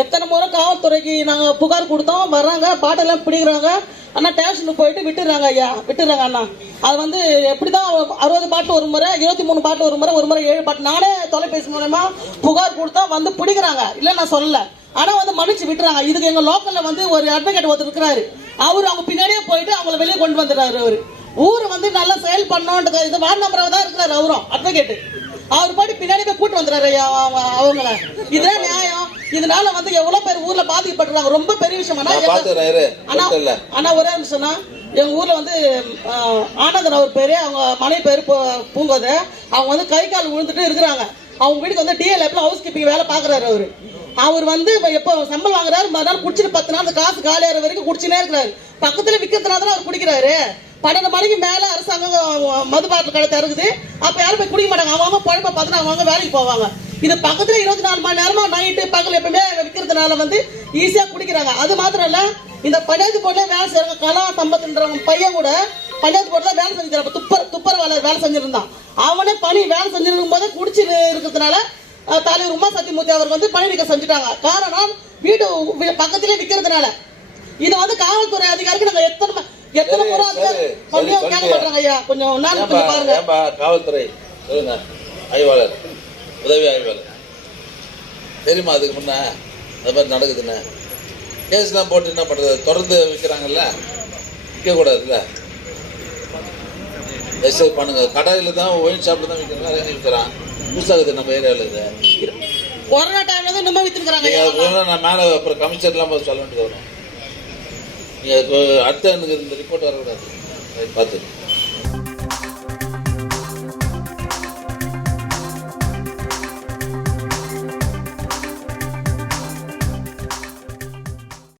எத்தனை முறை காவல்துறைக்கு நாங்கள் புகார் கொடுத்தோம், வர்றாங்க, பாட்டெல்லாம் பிடிக்கிறாங்க. அண்ணா ஸ்டேஷனுக்கு போயிட்டு விட்டுடுறாங்க ஐயா, விட்டுடுறாங்க அண்ணா. அது வந்து எப்படி தான் 60 பாட்டு ஒரு முறை, 23 பாட்டு ஒரு முறை, ஒரு முறை 7 பாட்டு. நானே தொலைபேசி மூலமா புகார் கொடுத்தா வந்து பிடிக்கிறாங்க. இல்லை நான் சொல்லலை, ஆனால் வந்து மன்னிச்சு விட்டுறாங்க. இதுக்கு எங்கள் லோக்கலில் வந்து ஒரு அட்வொகேட் ஒருத்தர் இருக்கிறாரு. அவங்க பின்னாடியே போயிட்டு அவங்கள வெளியே கொண்டு வந்துடுறாரு. அவர் ஊர் வந்து நல்லா செயல் பண்ணோன்றது இது வார்டு நம்பராக தான் இருக்கிறாரு. அவரும் அட்வொகேட் அவர் பாட்டி பின்னாடி போய் கூட்டு வந்துடுறாரு அவங்கள. இதுதான் நியாயம். இதனால வந்து எவ்வளவு பேர் ஊர்ல பாதிக்கப்பட்டுறாங்க. ரொம்ப பெரிய விஷயம். ஆனா ஒரே நிமிஷம்னா, எங்க ஊர்ல வந்து ஆனந்தன் அவர் பேரு, அவங்க மனைவி பேரு பூங்கோதை. அவங்க வந்து கை கால் விழுந்துட்டு இருக்கிறாங்க. அவங்க வீட்டுக்கு வந்து டிஎல்எஃப்ல ஹவுஸ் கீப்பிங் வேலை பாக்குறாரு. அவர் வந்து எப்போ சம்பளம் வாங்குறாரு, மறுநாள் குடிச்சிட்டு 10 நாள் காசு காலியாகிற வரைக்கும் குடிச்சுனே இருக்கிறாரு. பக்கத்துல விற்கிறதுனால தான் அவர் குடிக்கிறாரு. 12 மணிக்கு மேல அரசாங்கம் மது பாட்டில் கடை திறக்குது. அப்ப யாரும் போய் குடிக்க மாட்டாங்க. அவங்க பழப்ப பார்த்துட்டு அவங்க வேலைக்கு போவாங்க. இது பக்கத்துல 24 மணி நேரமா நைட்டு பகல் எப்பவுமே விற்கிறதுனால வந்து ஈஸியா குடிக்கிறாங்க. அது மாத்திரம் இல்ல, இந்த பஞ்சாயத்து போர்ட்ல வேலை செய்யறாங்க. கலா சம்பத்ன்றவங்க பையன் கூட பஞ்சாயத்து போர்ட்ல வேலை செஞ்சிருக்கான். துப்பர் வேலை செஞ்சிருந்தான். அவனே பணி வேலை செஞ்சிருக்கும் போதே குடிச்சு இருக்கிறதுனால தலைவர் உமா சத்தியமூர்த்தி அவர் வந்து பணி நீக்க செஞ்சுட்டாங்க. காரணம் வீடு பக்கத்திலே விற்கிறதுனால. இதை வந்து காவல்துறை அதிகாரிக்கு நாங்க எத்தனை முறை கேட்க மாட்டாங்க ஐயா. கொஞ்சம் பாருங்க. காவல்துறை சொல்லுங்க, ஆய்வாளர், உதவி ஆய்வாளர் தெரியுமா? அதுக்கு முன்ன அது மாதிரி நடக்குதுன்னு கேஸ்லாம் போட்டு என்ன பண்றது? தொடர்ந்து விற்கிறாங்கல்ல, விற்க கூடாதுல்ல. எக்ஸைஸ் பண்ணுங்க. கடையில தான், ஒயின் ஷாப்ல தான் விற்கிறாங்க. அதே விற்கிறான். புதுசாகுது நம்ம ஏரியாவில். இது கொரோனா டைம்ல தான் நம்ம வித்துக்கிறாங்க. நான் மேலே அப்புறம் கமிஷன்லாம் சொல்ல வேண்டியது வரும். நீங்கள் அடுத்த எனக்கு இந்த ரிப்போர்ட் வரக்கூடாது. பார்த்து